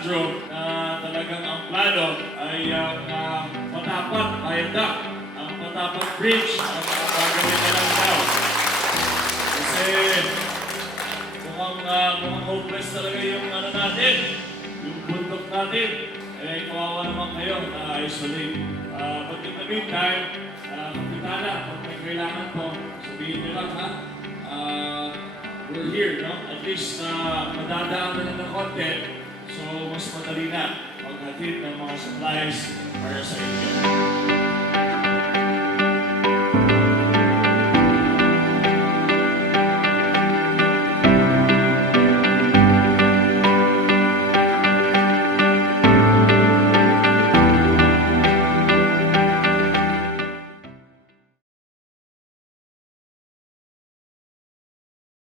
Sandro na talagang ang plano ay ang Patapat Viaduct, ang Patapat Bridge ang gagawin na lang daw. Kasi mukhang hopeless talaga yung natin, yung bundok natin. Eh, kawawa naman kayo na isolate. But in the meantime, kapitana, kung may kailangan po, sabihin nyo lang ha. We're here, no? At least madadaan na ng konti. So, mas madali na maghatid ng mga supplies para sa inyo.